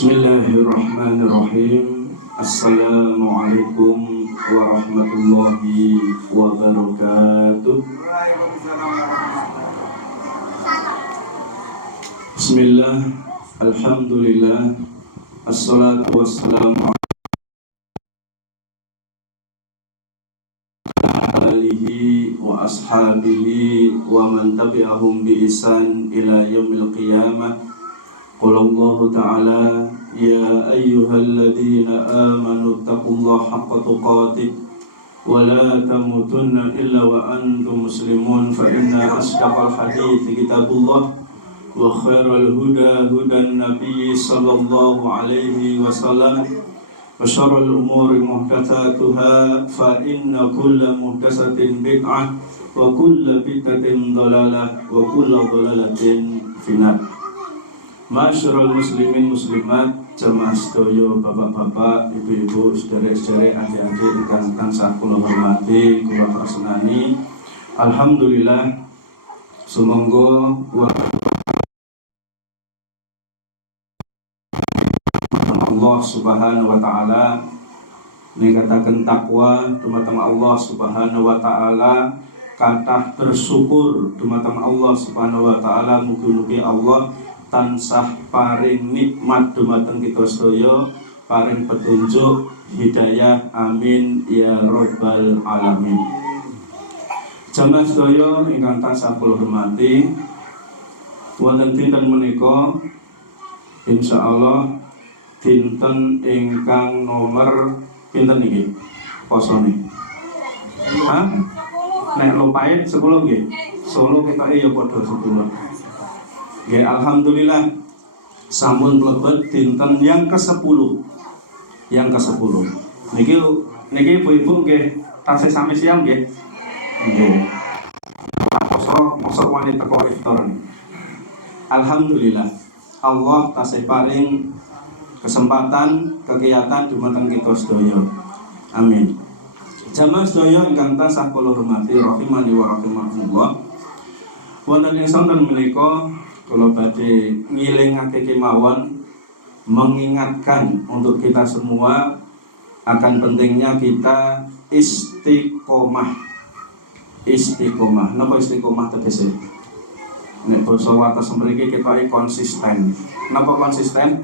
Bismillahirrahmanirrahim. Assalamualaikum warahmatullahi wabarakatuh. Bismillah, alhamdulillah, assalatu wassalamu ala alihi wa ashabihi wa man tabi'ahum bi ihsan ila yaumil qiyamah. Qala Allah Ta'ala, ya ayyuhalladzina amanu taqullaha haqqa tuqatih wa la tamutunna illa wa antum muslimun, fa inna asdaqal hadithi kitabullah wa khairal huda hudan nabiy sallallahu alaihi wasallam wa syarrul umuri muhdatsatuha fa inna kulla muhdatsatin bid'ah wa kulla bid'atin dhalalah wa kulla dhalalatin finnar. Masyarul muslimin muslimat, jamaah sedaya, bapak-bapak, ibu-ibu, saudara-saudari, adik-adik ingkang tansah kula hormati, kula tresnani. Alhamdulillah, sumangga Allah Subhanahu wa taala ningkataken takwa dumateng Allah Subhanahu wa taala, kathah bersyukur dumateng Allah Subhanahu wa taala. Mugi-mugi Allah tansah paring nikmat dumateng kita sedaya, paring petunjuk hidayah, amin ya rabbal alamin. Jamaah sedaya ingkang tansah kula hormati, wonten dinten menika insyaallah dinten ingkang nomor pinten niki posone? Hah? Nek lupain 10 nggih. Solo ketoke ya padha 10. Nggih, alhamdulillah sampun mlebet dinten yang ke-10. Yang ke-10. Niki ibu-ibu nggih tasih sami siang nggih. Nggih. Mosok wani teko iftar. Alhamdulillah Allah tasih paring kesempatan kegiatan dumateng kita sedaya. Amin. Jamaah sedaya ingkang tansah kula hormati rahimani wa rahimakumullah. Wonten ing sonten menika kula badhe ngilingake kemawon, mengingatkan untuk kita semua akan pentingnya kita istiqomah. Istiqomah. Napa istiqomah tegese? Nek basa wates mriki kita konsisten. Napa konsisten?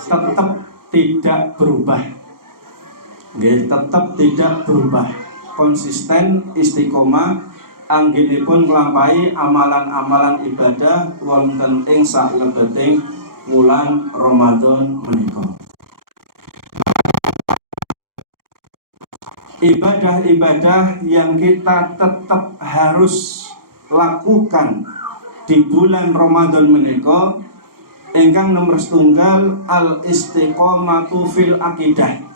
Tetap tidak berubah. Nggih, tetap tidak berubah. Konsisten, istiqomah, anggenipun nglampahi amalan-amalan ibadah wonten ing saklebeting wulan Ramadan menika. Ibadah-ibadah yang kita tetap harus lakukan di bulan Ramadan menika ingkang nomor setunggal al istiqomatu fil akidah.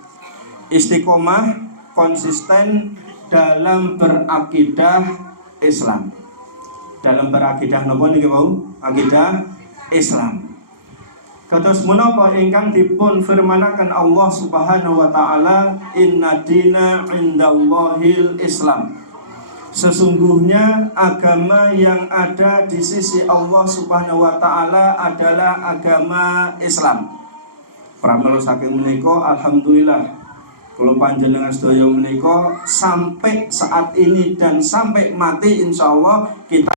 Istiqomah, konsisten dalam berakidah Islam. Dalam berakidah napa niki wau? Akidah Islam. Kados menapa ingkang dipun firmanaken Allah Subhanahu wa taala, inna dina indallahil Islam. Sesungguhnya agama yang ada di sisi Allah Subhanahu wa taala adalah agama Islam. Pramila saking menika alhamdulillah kula panjenengan sedaya menika sampai saat ini dan sampai mati insyaallah kita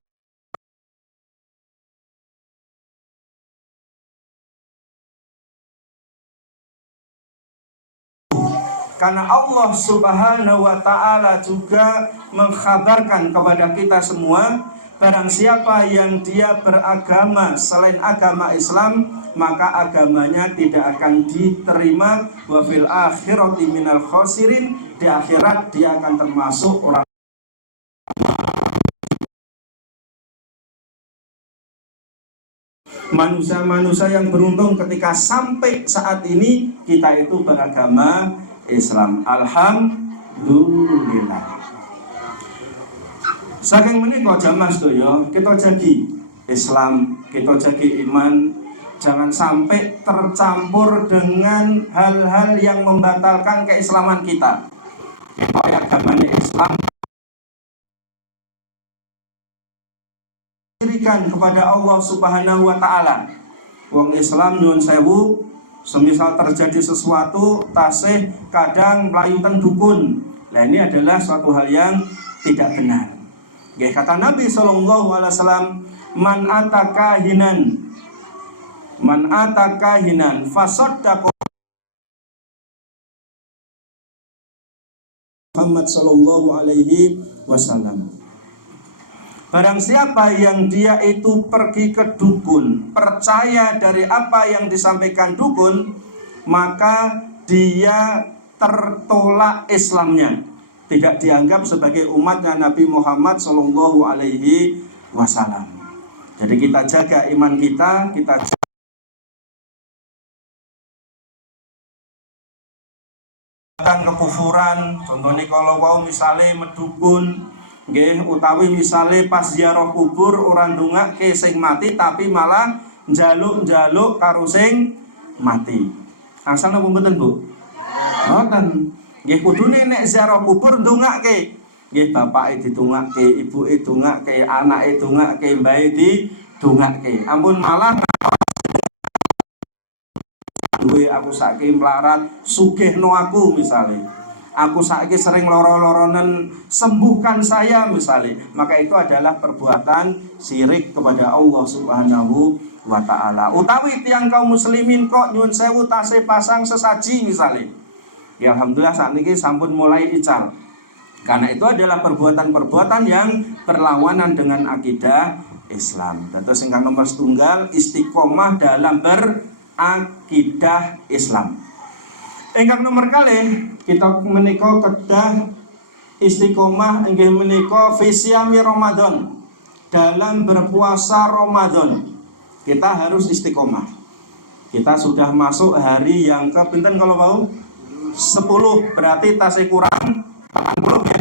karena Allah Subhanahu wa taala juga mengkhabarkan kepada kita semua, barang siapa yang dia beragama selain agama Islam, maka agamanya tidak akan diterima. Wa fil akhirati minal khosirin, di akhirat dia akan termasuk orang manusia-manusia yang beruntung ketika sampai saat ini kita itu beragama Islam. Alhamdulillah. Saking menika jamaah sedaya, kita jagi Islam, kita jagi iman, jangan sampai tercampur dengan hal-hal yang membatalkan keislaman kita. Kita agamanya Islam, syirikan kepada Allah Subhanahu wa taala. Wong Islam nyuwun sewu Semisal terjadi sesuatu tasih kadang melayutan dukun. Nah ini adalah suatu hal yang tidak benar. Nggih, kata Nabi sallallahu alaihi wasallam, man ataka hinan fasaddaqa Muhammad sallallahu alaihi wasallam. Barang siapa yang dia itu pergi ke dukun, percaya dari apa yang disampaikan dukun, maka dia tertolak Islamnya, tidak dianggap sebagai umatnya Nabi Muhammad sallallahu alaihi wasallam. Jadi kita jaga iman kita jaga kekufuran. Contohnya kalau mau misalnya medukun nggih, utawi misale pas ziarah kubur orang ndongake sing mati tapi malah njaluk-njaluk karo sing mati. Asal napa mboten, Bu? Mboten. Nggih kudune nek ziarah kubur ndongake. Nggih bapake didongake, ibuke dongake, anake dongake, mbae didongake. Ampun malah duwe aku saiki melarat, sugihno aku misalnya. Aku saiki sering loro-loronen, sembuhkan saya misalnya. Maka itu adalah perbuatan syirik kepada Allah Subhanahu wa ta'ala. Utawi tiang kaum muslimin kok nyuwun sewu tasih pasang sesaji misalnya. Ya alhamdulillah saat ini sampun mulai ical. Karena itu adalah perbuatan-perbuatan yang berlawanan dengan akidah Islam. Terus ingkang nomor setunggal, istiqomah dalam berakidah Islam. Ingkang nomor kalih kita menika kedah istiqomah inggih menika fi siyami Ramadan. Dalam berpuasa Ramadan kita harus istiqomah. Kita sudah masuk hari yang ke pinten kalau mau 10, berarti tasih kurang 40 ya.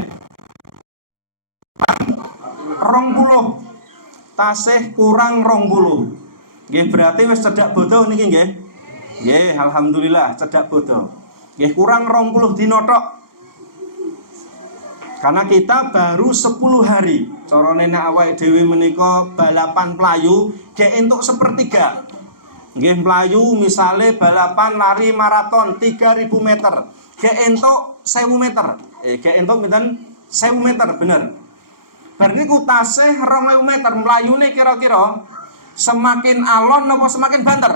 20. Tasih kurang 20. Nggih berarti wis cedak bodoh niki nggih. Nggih alhamdulillah cedak bodoh. Nggih kurang 20 dina tok. Karena kita baru 10 hari. Carane nek awake dhewe menika balapan playu gek entuk sepertiga. Nggih mlayu misale balapan lari maraton 3000 meter. Gek entuk 1000 meter. Gek entuk pinten? 1000 meter bener. Bar niku tasih 2000 meter mlayune kira-kira semakin alon napa semakin banter?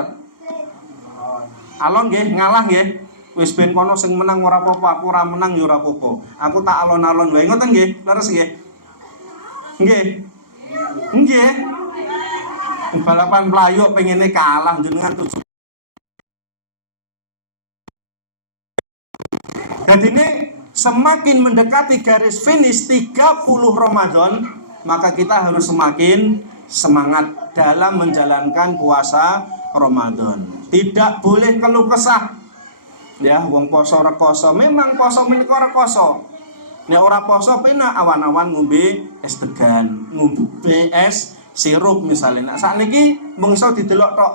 Alon nggih, ngalah nggih. Wis ben kono sing menang ora apa-apa, aku ora menang ya ora apa-apa. Aku tak alon-alon wae ngoten nggih, leres nggih. Nggih. Nggih. Balapan mlayu pengene kalah jenengan 7. Jadi ini semakin mendekati garis finish 30 Ramadan, maka kita harus semakin semangat dalam menjalankan puasa Ramadan. Tidak boleh keluh kesah. Ya, wong poso rekoso, memang poso menika rekoso. Nek ora poso penak awan-awan ngombe es degan, ngombe es sirup misalnya. Nek sakniki mung iso didelok tok.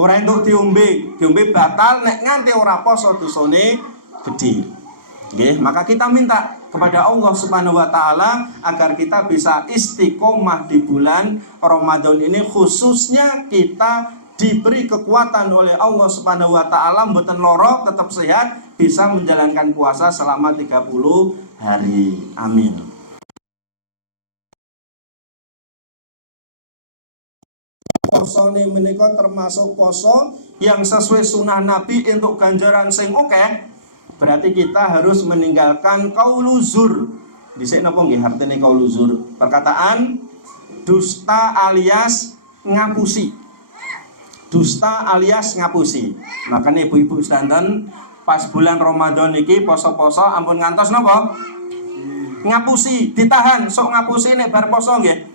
Ora entuk diombe batal nek nganti ora poso dosane gedhe. Nggih, maka kita minta kepada Allah Subhanahu wa taala agar kita bisa istiqomah di bulan Ramadan ini, khususnya kita diberi kekuatan oleh Allah Subhanahu wa taala mboten loro, tetap sehat, bisa menjalankan puasa selama 30 hari. Amin. Poso menika termasuk poso yang sesuai sunnah Nabi untuk ganjaran sing akeh. Berarti kita harus meninggalkan qauluzur. Dhisik napa nggih artine qauluzur? Perkataan dusta alias ngapusi. Dusta alias ngapusi. Makanya ibu-ibu sedanten pas bulan Ramadan niki poso-poso ampun ngantos napa? Ngapusi, ditahan sok ngapusi nek bar poso nggih.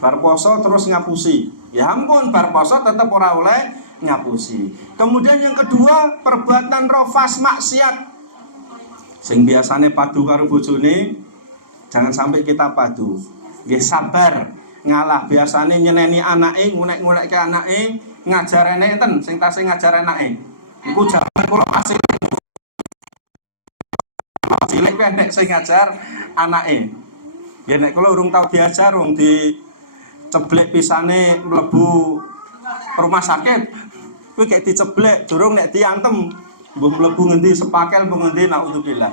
Bar poso terus ngapusi. Ya ampun bar poso tetep ora oleh ngapusi. Kemudian yang kedua, perbuatan rofas maksiat. Sing biasane padu karo bojone jangan sampai kita padu. Nggih sabar. Ngalah biasane nyeneni anake, ngunek-ngunekke anake, ngajar enake enten sing tasih ngajar anake. Iku jaman kula masih cilik nek sing ngajar anake. Ya nek kula urung tau diajar wong diceblek pisane mlebu rumah sakit. Kuwi kayak diceblek, durung nek diantem mbuh mlebu ngendi sepakel mbuh ngendi naudzubillah.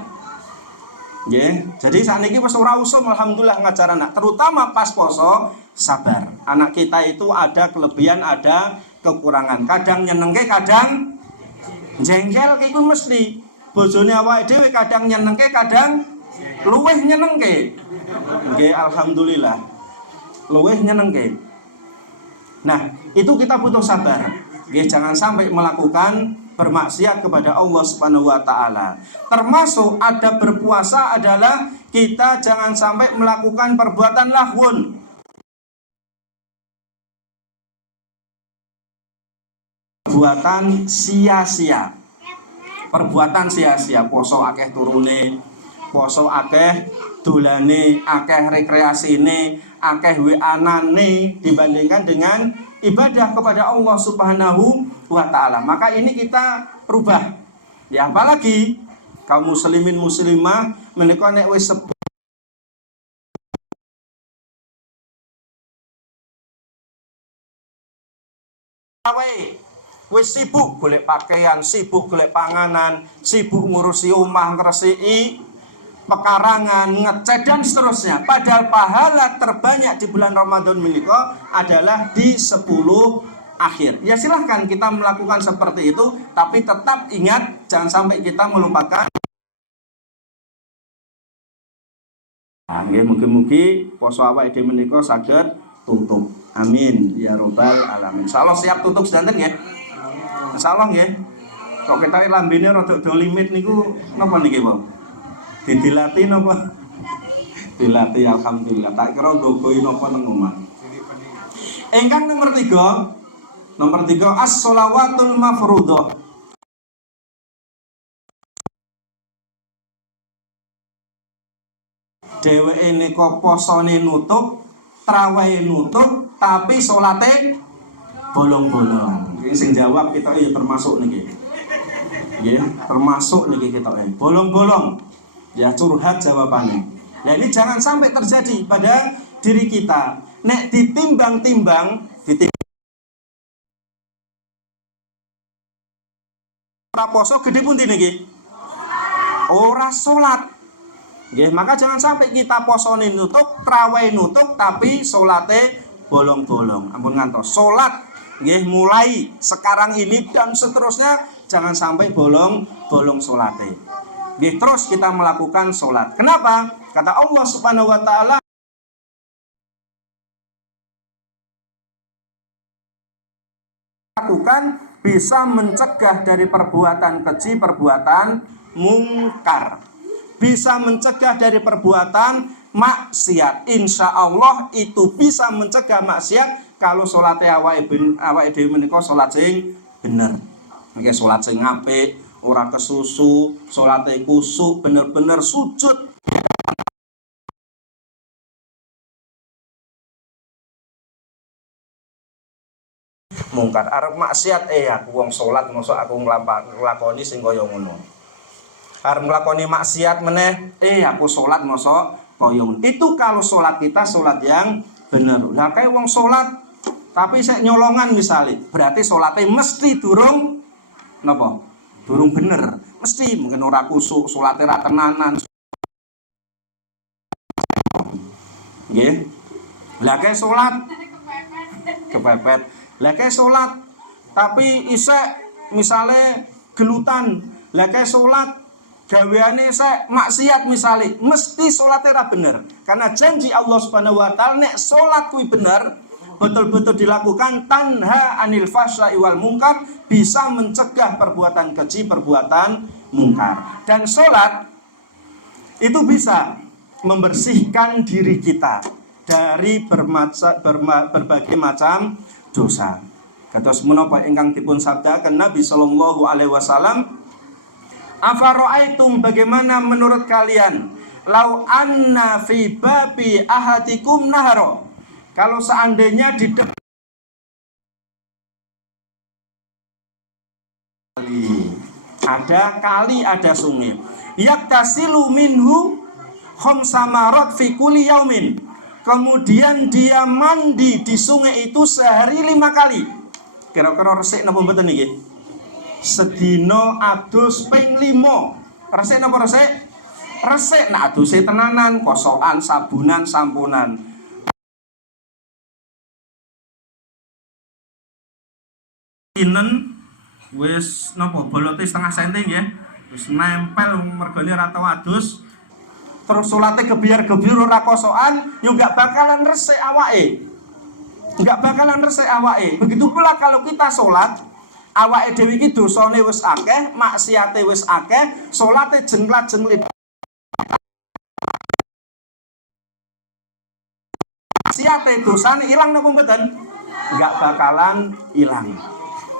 Nggih, jadi sakniki wis ora usum alhamdulillah ngajar anak, terutama pas poso sabar. Anak kita itu ada kelebihan, ada kekurangan. Kadang nyenengke, kadang jengkel iku mesti. Bojone awake dhewe kadang nyenengke, kadang luweh nyenengke. Nggih, alhamdulillah. Luweh nyenengke. Nah, itu kita butuh sabar. Nggih, jangan sampai melakukan bermaksiat kepada Allah Subhanahu wa taala. Termasuk ada berpuasa adalah kita jangan sampai melakukan perbuatan lahwun. Perbuatan sia-sia. Perbuatan sia-sia, poso akeh turune, poso akeh dolane, akeh rekreasine, akeh WA-nane dibandingkan dengan ibadah kepada Allah Subhanahu wa ta'ala. Maka ini kita rubah. Ya apalagi kaum muslimin muslimah menika nek wis wis sibuk golek pakaian, sibuk golek panganan, sibuk ngurusi omah, ngresiki pekarangan, ngecat dan seterusnya. Padahal pahala terbanyak di bulan Ramadan menika adalah di 10 akhir. Ya silahkan kita melakukan seperti itu, tapi tetap ingat jangan sampai kita melupakan. Nggih, mugi-mugi poso awake dhewe menika saged tutup. Amin ya robbal alamin. Insyaallah siap tutup sedanten nggih. Insyaallah nggih. Kok ketoke lambene rada do limit niku napa niki, Pak? Dilatih napa? Dilatih alhamdulillah. Tak kira ndogoi napa nang omah. Ingkang nomor 3. Nomor 3 as-sholawatul mafruḍah. Dheweke nika posone nutup, trawehe nutup, tapi salate bolong-bolong. Iki sing jawab ketoke ya termasuk niki. Nggih, termasuk niki ketoke. Bolong-bolong. Ya curhat jawabannya. Nah ini jangan sampai terjadi pada diri kita. Nek ditimbang-timbang, ora poso gede pundi niki? Ora salat. Nggih, maka jangan sampai kita posone nutup, trawehe nutup tapi salate bolong-bolong. Ampun ngantos. Salat nggih mulai sekarang ini dan seterusnya jangan sampai bolong-bolong salate. Nggih, terus kita melakukan salat. Kenapa? Kata Allah Subhanahu wa taala lakukan bisa mencegah dari perbuatan keji, perbuatan mungkar. Bisa mencegah dari perbuatan maksiat. Insya Allah itu bisa mencegah maksiat kalau sholatnya awake dhewe menika sholat sing bener. Nggih, sholat sing apik, ora kesusu, sholatnya kusuk, bener-bener sujud. Mungkar arep maksiat aku wong salat mosok aku nglakoni sing kaya ngono. Arep nglakoni maksiat meneh aku salat mosok kaya ngono. Itu kalau salat kita salat yang bener. Lah kae wong salat tapi sik nyolongan misalnya, berarti salatnya mesti durung napa? Durung bener. Mesti mungkin ora kusuk, salate ra tenanan. Nggih. Lah kae salat kepepet. Lah kayak sholat tapi isek misalnya gelutan, lah kayak sholat gaweane isek maksiat misalnya, mesti sholatnya ra bener. Karena janji Allah Subhanahu wa taala nek sholat kuwi bener, betul-betul dilakukan tanha anil fahsya'i wal munkar, bisa mencegah perbuatan keji, perbuatan mungkar. Dan sholat itu bisa membersihkan diri kita dari berbagai macam dosa. Kados menapa ingkang dipun sabdaken Nabi sallallahu alaihi wasallam, afara'aitum, bagaimana menurut kalian, lau anna fi babi ahadikum nahara, kalau seandainya di depan ada kali, ada sungai, yaktasilu minhu khamsamarat fi kulli yaumin, kemudian dia mandi di sungai itu sehari 5 kali. Kira-kira resik napa mboten niki? Sedina adus ping 5. Resik napa resik? Resik nek aduse tenanan, kosokan, sabunan, sampunan. Inen wis napa bolote setengah senti nggih. Wis nempel mergane ora tau adus. Terus salate gebyar-gebyur ora kosokan, yo gak bakalan resik awake. Enggak bakalan resik awake. Begitu pula kalau kita salat, awake dhewe iki dosane wis akeh, maksiate wis akeh, salate jenglat-jenglit. Maksiate dosane ilang napa mboten? Enggak bakalan ilang.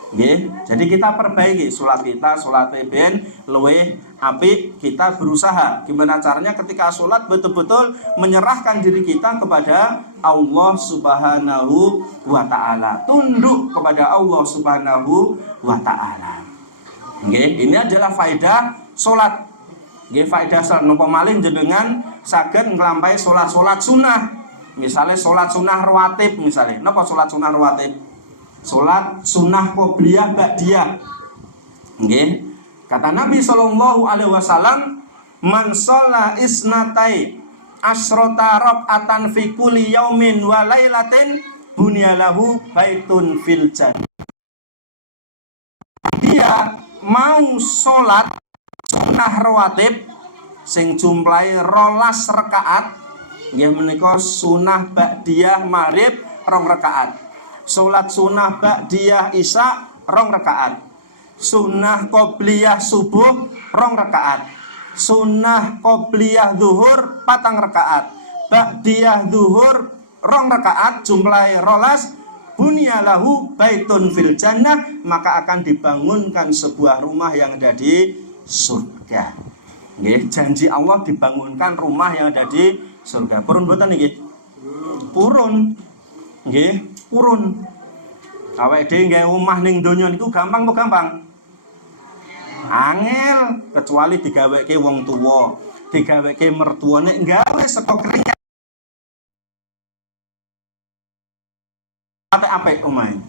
Nggih, jadi kita perbaiki salat kita, salate ben luwih apik, kita berusaha gimana caranya ketika salat betul-betul menyerahkan diri kita kepada Allah Subhanahu wa taala, tunduk kepada Allah Subhanahu wa taala. Nggih, ini adalah faedah salat. Nggih, faedah salat napa malih jenengan saged nglampahi salat-salat sunah. Misalnya salat sunah rawatib misalnya. Napa salat sunah rawatib? Salat sunnah qobliyah ba'diyah. Nggih. Kata Nabi sallallahu alaihi wasallam, "Man shalla isnatai asrota raka'atan fi kulli yaumin wa lailatin bunyalahu baitun fil jannah." Dia mau salat sunnah rawatib sing jumlahe 12 rakaat, nggih menika sunnah ba'diyah maghrib 2 rakaat. Salat sunnah ba'diyah isya 2 rakaat. Sunnah qobliyah subuh 2 rakaat. Sunnah qobliyah zuhur 4 rakaat. Ba'diyah zuhur 2 rakaat jumlahe 12. Bunyalahu baitun fil jannah, maka akan dibangunkan sebuah rumah yang ada di surga. Nggih, janji Allah dibangunkan rumah yang ada di surga. Purun mboten niki? Purun. Nggih, purun. Awake dhewe gawe omah ning donya niku gampang apa gampang? Angel, kecuali digaweke wong tuwa, digaweke mertuane gawe saka keringat. Apik-apik omahe.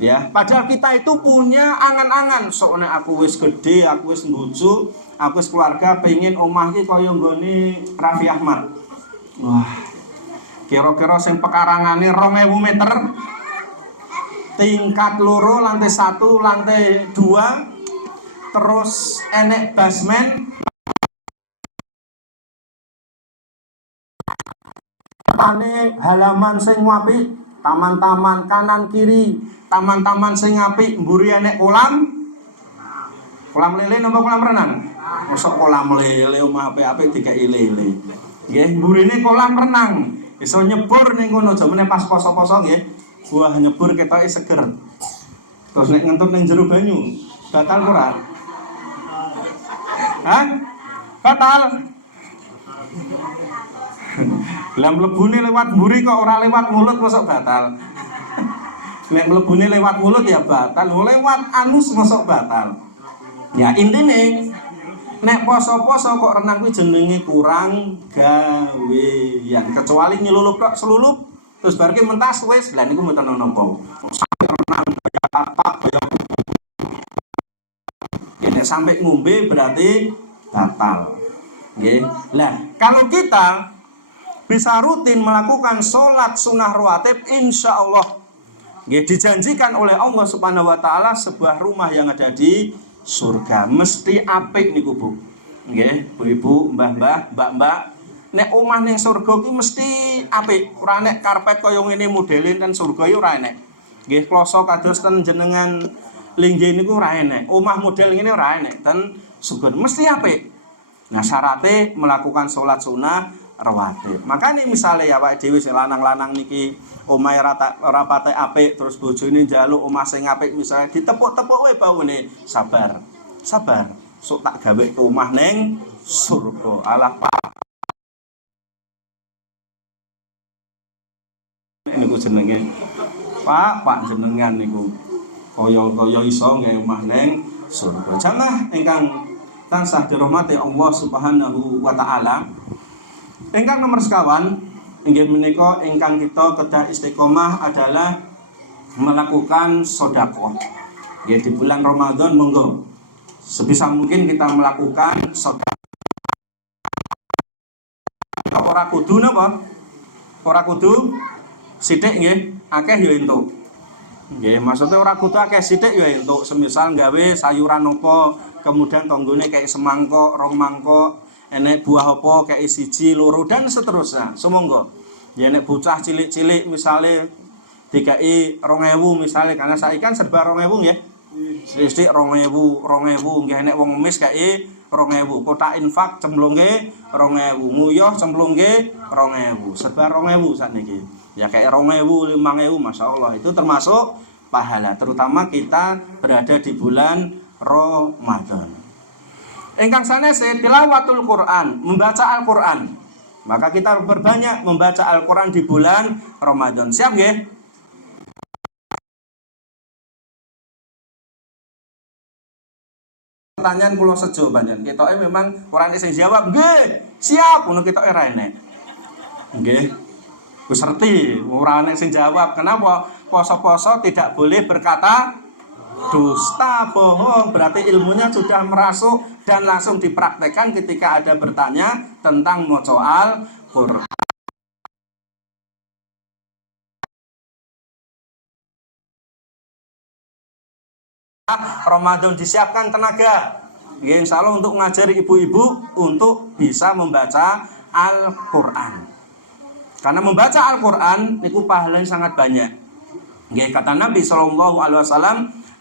Ya, padahal kita itu punya angan-angan, sok nek aku wis gede, aku wis bojo, aku wis keluarga, pengen omah iki kaya nggone Raffi Ahmad. Wah, kira-kira sing pekarangane 2000 meter, tingkat loro, lantai 1, lantai 2, terus enek basement, tane halaman sing apik, taman-taman kanan kiri, taman-taman sing apik, mburi enek kolam. Kolam lele napa kolam renang? Mosok kolam lele omah apik-apik dikeki lele. Nggih, mburine kolam renang. Iso nyebur ning kono jamane pas poso-poso nggih. Buah nyebur ketoke seger. Terus nek ngentut ning jero banyu, batal ora? Hah? Batal. Lah mlebune lewat mburi kok ora lewat mulut mosok batal. Nek mlebune lewat mulut ya batal, lewat anus mosok batal. Ya intine nek poso-poso kok renang kuwi jenenge kurang gawean. Kecuali nyelulup tok selulup terus bar ki mentas wis, lha niku mboten ana napa. Sampai renang kaya apa kaya nek sampai ngombe berarti batal. Nggih. Lah, kalau kita bisa rutin melakukan sholat sunnah rawatib, insya Allah dijanjikan oleh Allah Subhanahu wa taala sebuah rumah yang ada di surga. Mesti apik niku Bu. Nggih, Bu-ibu, mbah-mbah, mbak-mbak, nek omah ning surga ki mesti apik. Ora nek karpet kaya ngene modelin ten surga ya ora enek. Nggih, kloso kados ten jenengan linggih niku ora enek. Omah model ngene ora enek ten surga. Mesti apik. Nah, syaratnya melakukan sholat sunnah rawatib. Makanya misalnya ya Pak Dewi sing lanang-lanang niki omahe ora patek apik terus bojone njaluk omah sing apik misalnya ditepuk-tepuk wae baune, sabar. Sabar. Sok tak gawe omah ning surga. Alah Pak. Niku jenenge Pak jenengan niku kaya iso gawe omah ning surga. Jamaah ingkang tansah dirahmati Allah Subhanahu wa taala. Ingkang nomor sekawan inggih menika ingkang kita kedah istiqomah adalah melakukan sedekah. Ya di bulan Ramadan monggo sebisa mungkin kita melakukan sedekah. Ora kudu napa? Ora kudu sithik nggih, akeh ya entuk. Nggih, maksudnya ora kudu akeh sithik ya entuk. Semisal gawe sayuran apa, kemudian tanggane kayak semangkok, rong mangkok, enek buah apa kayak siji, loro dan seterusnya. Sumangga. Ya nek bocah cilik-cilik misale dikai 2000 misale karena saiki kan serba 2000 nggih. Sithik 2000 nggih nek wong ngemis kae 2000, kotak infak cemplungke 2000, nguyah cemplungke 2000, serba 2000 sakniki. Ya kayak 2000, 5000 masyaallah itu termasuk pahala, terutama kita berada di bulan Ramadan. Ingkang sanes tilawatul Quran, membaca Al-Quran. Maka kita berbanyak membaca Al-Quran di bulan Ramadan. Siap nggih? Pertanyaan kula sejo panjenengan. Ketoke memang Quran sing jawab, nggih, siap ngono ketoke ra enek. Nggih. Wis ngerti, ora enek sing jawab. Kenapa? Poso-poso tidak boleh berkata dusta, bohong. Berarti ilmunya sudah merasuk dan langsung dipraktekkan ketika ada bertanya tentang maca Al-Qur'an. Ramadan disiapkan tenaga. Ya, insya Allah untuk mengajari ibu-ibu untuk bisa membaca Al-Quran. Karena membaca Al-Quran itu pahalanya sangat banyak. Ya, kata Nabi SAW,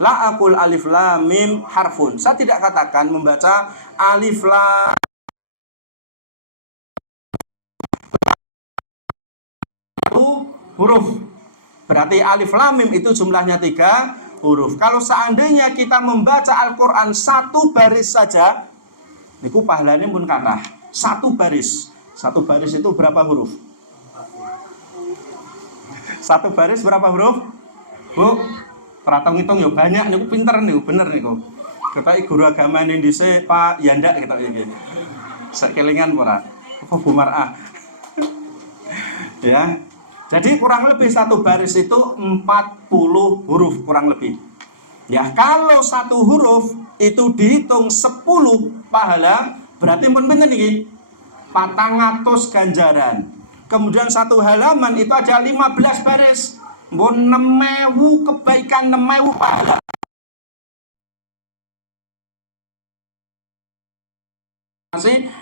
la aqul alif lam mim harfun. Saya tidak katakan membaca alif lam huruf. Berarti alif lam mim itu jumlahnya 3 huruf. Kalau seandainya kita membaca Al-Quran 1 baris saja, niku pahalanya pun kathah. 1 baris. 1 baris itu berapa huruf? 1 baris berapa huruf? Bu, pratong-hitung ya banyak niku, pinter niku, bener niku. Ketoke guru agama ning dhisik Pak Yanda ketoke iki. Sak kelingan ora? Apa Bu Mar'ah? Ya. Jadi kurang lebih 1 baris itu 40 huruf kurang lebih. Ya, kalau 1 huruf itu dihitung 10 pahala, berarti pun pinten iki? 400 ganjaran. Kemudian 1 halaman itu ada 15 baris. Mbon 6000 kebaikan, 6000 pahala.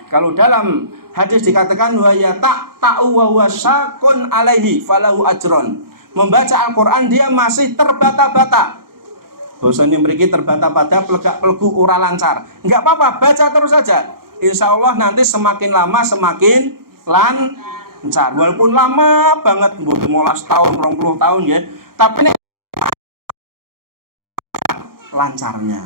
Kalau dalam hadis dikatakan wa ya ta'u wa huwa syaqun alaihi falahu ajron. Membaca Al-Qur'an dia masih terbata-bata. Bosone mriki terbata-bata, plegak-plegu ora lancar. Enggak apa-apa, baca terus saja. Insya Allah nanti semakin lama semakin lancar. Walaupun lama banget, 15 tahun, 20 tahun ya. Tapi ini lancarnya.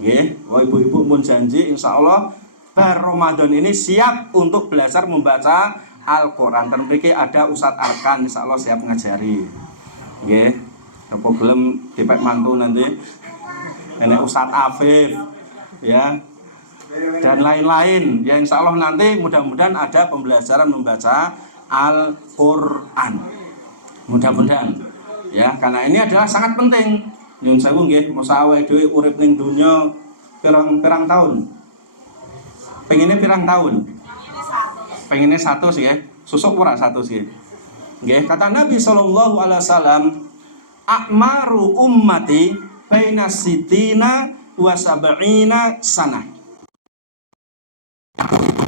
Nggih, wah ibu-ibu pun janji insya Allah bar Ramadan ini siap untuk belajar membaca Al-Quran. Dan mriki ada Ustadz Arkan, insya Allah siap ngajari. Nggih, apa gelem dipek mantu nanti. Ini Ustadz Afif, ya, dan lain-lain. Ya insya Allah nanti mudah-mudahan ada pembelajaran membaca Al-Quran. Mudah-mudahan. Ya, karena ini adalah sangat penting. Nyun sewu nggih, mosok awake dhewe urip ning donya pirang tahun. Pengennya pirang tahun? Pengennya 1 sih ya. Susuk ora 1 sih. Nggih, kata Nabi SAW, akmaru ummati baina sitina wa sab'ina sanah.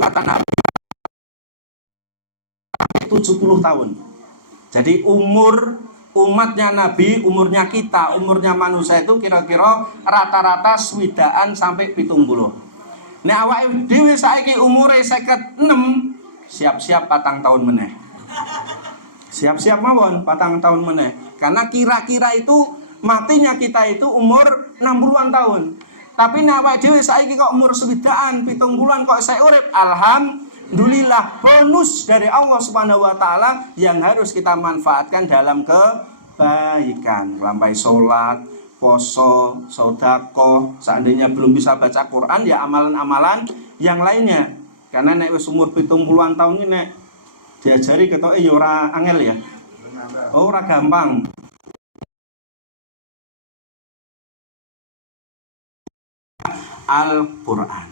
Kata Nabi 70 tahun. Jadi umur umatnya Nabi, umurnya kita, umurnya manusia itu kira-kira rata-rata swidaan sampai 70. Nek awake dhewe saiki umure 56, siap-siap 4 tahun meneh. Siap-siap mawon 4 tahun meneh. Karena kira-kira itu matinya kita itu umur 60-an tahun. Tapi nek awake dhewe saiki kok umur swidaan 70-an kok isih urip, alhamdulillah, bonus dari Allah Subhanahu wa taala yang harus kita manfaatkan dalam kebaikan. Nglampahi salat, poso, sedekah, seandainya belum bisa baca Quran ya amalan-amalan yang lainnya. Karena nek wis umur 70-an tahun ini nek diajari ketoke ya ora angel ya. Oh, ora gampang. Al-Quran.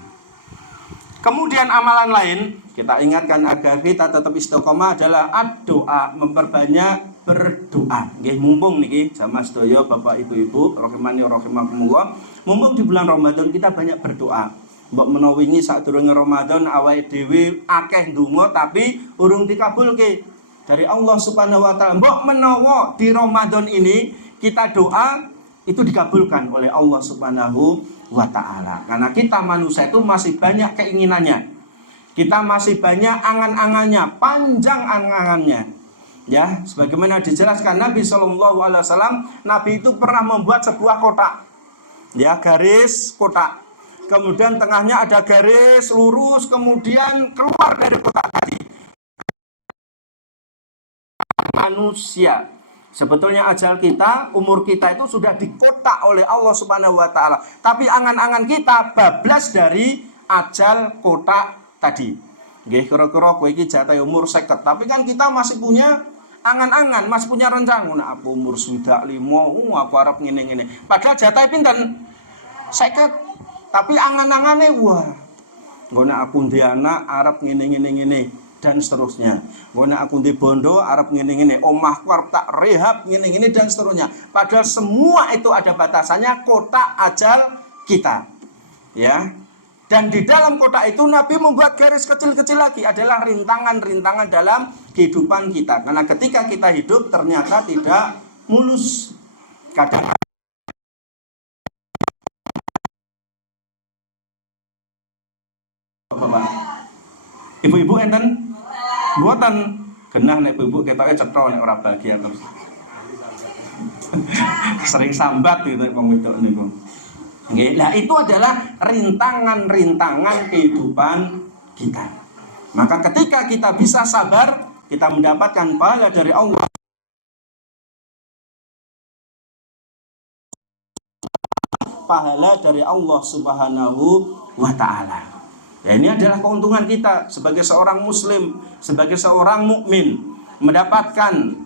Kemudian amalan lain kita ingatkan agar kita tetap istiqomah adalah doa, memperbanyak berdoa. Nggih, mumpung niki jamaah sedaya Bapak Ibu-ibu rahimani rahimakumullah, mumpung di bulan Ramadan kita banyak berdoa. Mbok menawa wingi sadurunge Ramadan awake dhewe akeh ndonga tapi urung dikabulke dari Allah Subhanahu wa taala. Mbok menawa di Ramadan ini kita doa itu dikabulkan oleh Allah Subhanahu wa ta'ala. Karena kita manusia itu masih banyak keinginannya, kita masih banyak angan-angannya, panjang angan-angannya. Ya, sebagaimana dijelaskan Nabi SAW, Nabi itu pernah membuat sebuah kotak, ya, garis kotak, kemudian tengahnya ada garis lurus, kemudian keluar dari kotak tadi manusia. Sebetulnya ajal kita, umur kita itu sudah dikotak oleh Allah Subhanahu wa taala. Tapi angan-angan kita bablas dari ajal kotak tadi. Nggih, kira-kira kowe iki jatahe umur 50, tapi kan kita masih punya angan-angan, masih punya rencana. Nah, aku umur 65, aku arep ngene-ngene. Padahal jatahe pinten? 50. Tapi angan-angane wah. Nggo nek aku ndek anak arep ngene-ngene dan seterusnya. Ngene aku di bondo arep ngene-ngene, omahku arep tak rehab ngene-ngene dan seterusnya. Padahal semua itu ada batasannya, kotak ajal kita. Ya. Dan di dalam kotak itu Nabi membuat garis kecil-kecil lagi, adalah rintangan-rintangan dalam kehidupan kita. Karena ketika kita hidup ternyata tidak mulus. Kadang Bapak. Ibu-ibu enten buatan genah nek ibu ketoke cetha nek ora bahagia terus. Sering sambat gitu wong wedok niku. Nggih, nah itu adalah rintangan-rintangan kehidupan kita. Maka ketika kita bisa sabar, kita mendapatkan pahala dari Allah. Pahala dari Allah Subhanahu wa taala. Ya, ini adalah keuntungan kita sebagai seorang muslim, sebagai seorang mukmin, mendapatkan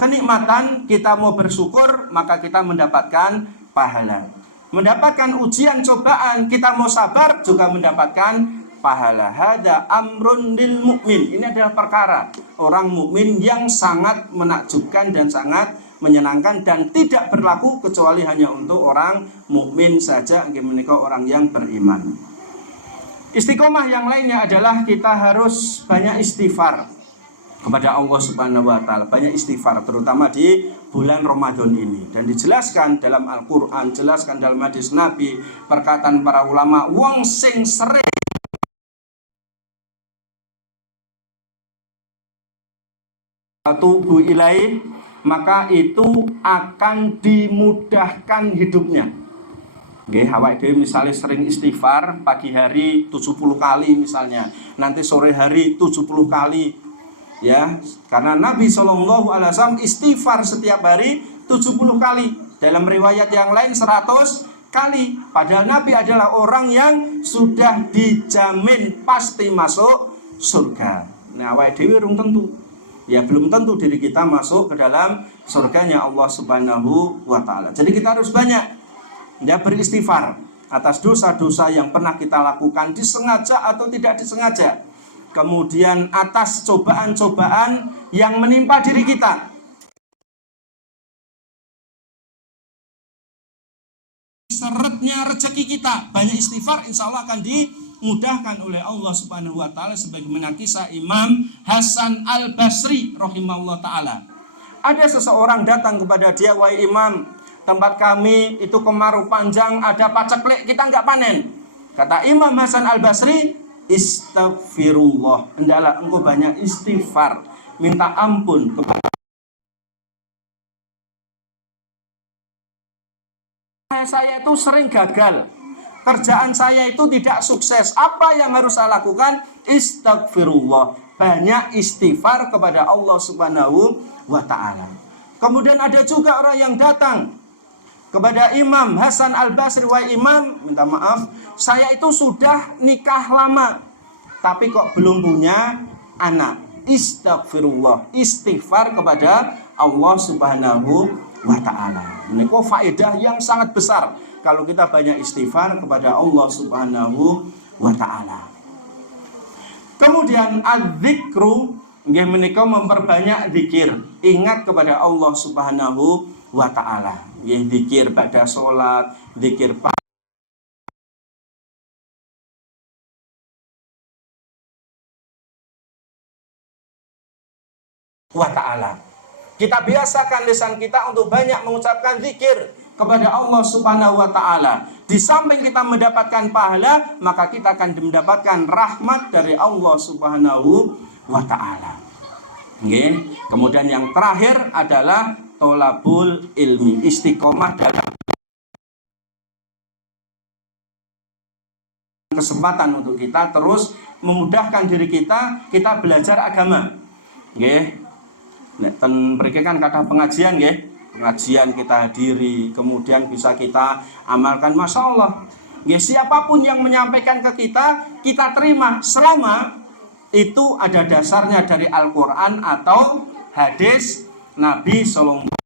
kenikmatan. Kita mau bersyukur, maka kita mendapatkan pahala. Mendapatkan ujian cobaan, kita mau sabar juga mendapatkan pahala. Hada amrun lil mukmin. Ini adalah perkara orang mukmin yang sangat menakjubkan dan sangat menyenangkan dan tidak berlaku kecuali hanya untuk orang mukmin saja, menika orang yang beriman. Istiqomah yang lainnya adalah kita harus banyak istighfar kepada Allah Subhanahu wa taala, banyak istighfar terutama di bulan Ramadan ini. Dan dijelaskan dalam Al-Qur'an, jelaskan dalam hadis Nabi, perkataan para ulama, wong sing sering tubuh ilaih, maka itu akan dimudahkan hidupnya. Nggih, awake dhewe misalnya sering istighfar pagi hari 70 kali misalnya, nanti sore hari 70 kali. Ya, karena Nabi SAW istighfar setiap hari 70 kali. Dalam riwayat yang lain 100 kali. Padahal Nabi adalah orang yang sudah dijamin pasti masuk surga. Nah, awake dhewe urung tentu. Ya, belum tentu diri kita masuk ke dalam surganya Allah Subhanahu wa taala. Jadi kita harus banyak beristighfar atas dosa-dosa yang pernah kita lakukan, disengaja atau tidak disengaja. Kemudian atas cobaan-cobaan yang menimpa diri kita. Seretnya rezeki kita, banyak istighfar, insya Allah akan dimudahkan oleh Allah Subhanahu wa taala, sebagaimana kisah Imam Hasan Al-Basri rahimahullah taala. Ada seseorang datang kepada dia, wahai Imam, tempat kami itu kemarau panjang, ada paceklik, kita nggak panen. Kata Imam Hasan Al-Basri, istaghfirullah, hendaklah engkau banyak istighfar, minta ampun kepada saya. Itu sering gagal, kerjaan saya itu tidak sukses. Apa yang harus saya lakukan? Istaghfirullah, banyak istighfar kepada Allah Subhanahu wa ta'ala. Kemudian ada juga orang yang datang kepada Imam Hasan Al-Basri, wahai Imam, minta maaf, saya itu sudah nikah lama tapi kok belum punya anak. Istaghfirullah, istighfar kepada Allah Subhanahu wa ta'ala. Ini kok faedah yang sangat besar kalau kita banyak istighfar kepada Allah Subhanahu wa ta'ala. Kemudian adzikru nggih menika memperbanyak zikir, ingat kepada Allah Subhanahu wa ta'ala. Nggih zikir pada salat, zikir wa ta'ala. Kita biasakan lisan kita untuk banyak mengucapkan zikir kepada Allah Subhanahu wa ta'ala. Di samping kita mendapatkan pahala, maka kita akan mendapatkan rahmat dari Allah Subhanahu wa ta'ala. Okay. Kemudian yang terakhir adalah tolabul ilmi, istiqomah dalam kesempatan untuk kita terus memudahkan diri kita belajar agama. Nggih. Nek ten mriki kan kathah pengajian nggih. Pengajian kita hadiri, kemudian bisa kita amalkan, Masya Allah. Nggih, siapapun yang menyampaikan ke kita terima selama itu ada dasarnya dari Al-Qur'an atau hadis Nabi sallallahu alaihi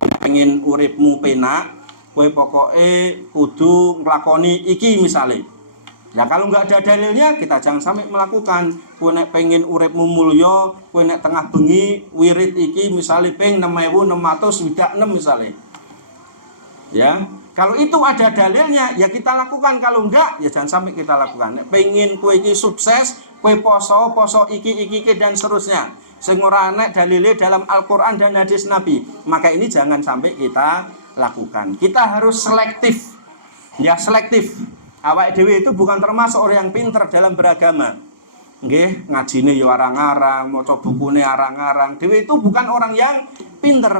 wasallam. Pengen uripmu penak, kowe pokoke kudu nglakoni iki misale. Ya kalau nggak ada dalilnya, kita jangan sampai melakukan. Kowe nek pengen uripmu mulya, kowe nek tengah bengi wirid iki misale ping 6606 misale. Ya, kalau itu ada dalilnya ya kita lakukan, kalau enggak ya jangan sampai kita lakukan. Nek pengen kowe iki sukses, kowe poso iki dan seterusnya. Sing ora ana dalile dalam Al-Qur'an dan hadis Nabi, maka ini jangan sampai kita lakukan. Kita harus selektif. Ya, selektif. Awak dhewe itu bukan termasuk orang yang pinter dalam beragama. Nggih, ngajine ya arang-arang, maca bukune arang-arang. Dhewe itu bukan orang yang pinter.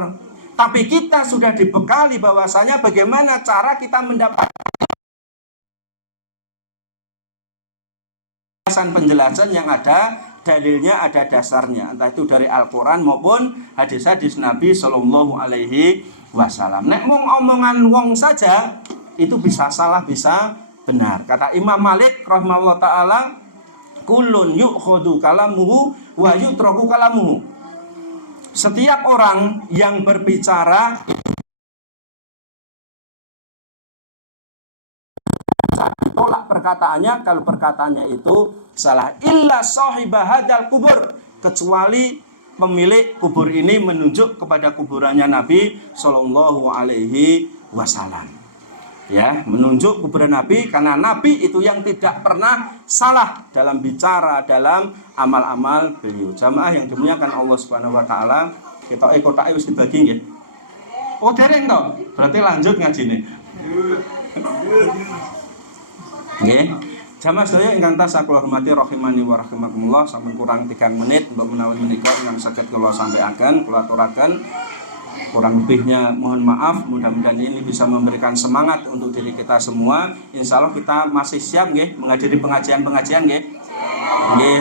Tapi kita sudah dibekali bahwasanya bagaimana cara kita mendapatkan penjelasan yang ada dalilnya, ada dasarnya, entah itu dari Al-Qur'an maupun hadis-hadis Nabi sallallahu alaihi wasallam. Nek mung omongan wong saja itu bisa salah, bisa benar. Kata Imam Malik rahimahullah ta'ala, kullun yu'khudu kalamuhu wa yutraku kalamuhu. Setiap orang yang berbicara tolak perkataannya kalau perkataannya itu salah. Illa sahibah hadal kubur, kecuali pemilik kubur ini menunjuk kepada kuburannya Nabi sallallahu alaihi wasallam. Ya, menunjuk kuburan Nabi, karena Nabi itu yang tidak pernah salah dalam bicara, dalam amal-amal beliau. Jamaah yang dimuliakan Allah Subhanahu wa taala, kita kotake wis dibagi nggih. Oh, dereng to. Berarti lanjut ngajine. Nggih. Jamaah sedaya ingkang tansah kula hormati rahimani wa rahimakumullah, sampun kurang 3 menit untuk menawi menika ingkang saged kula sampaikan, kula aturaken. Kurang lebihnya mohon maaf, mudah-mudahan ini bisa memberikan semangat untuk diri kita semua. Insya Allah kita masih siap nggih menghadiri pengajian-pengajian nggih. Nggih.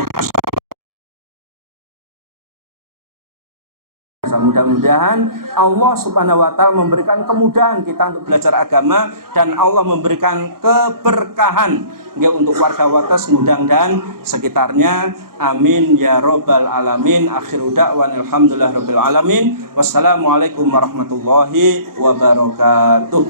Mudah-mudahan Allah Subhanahu wa taala memberikan kemudahan kita untuk belajar agama, dan Allah memberikan keberkahan ya untuk warga Wates Ngudang dan sekitarnya. Amin ya robbal alamin. Akhiru da'wan alhamdulillah rabbil alamin. Wassalamualaikum warahmatullahi wabarakatuh.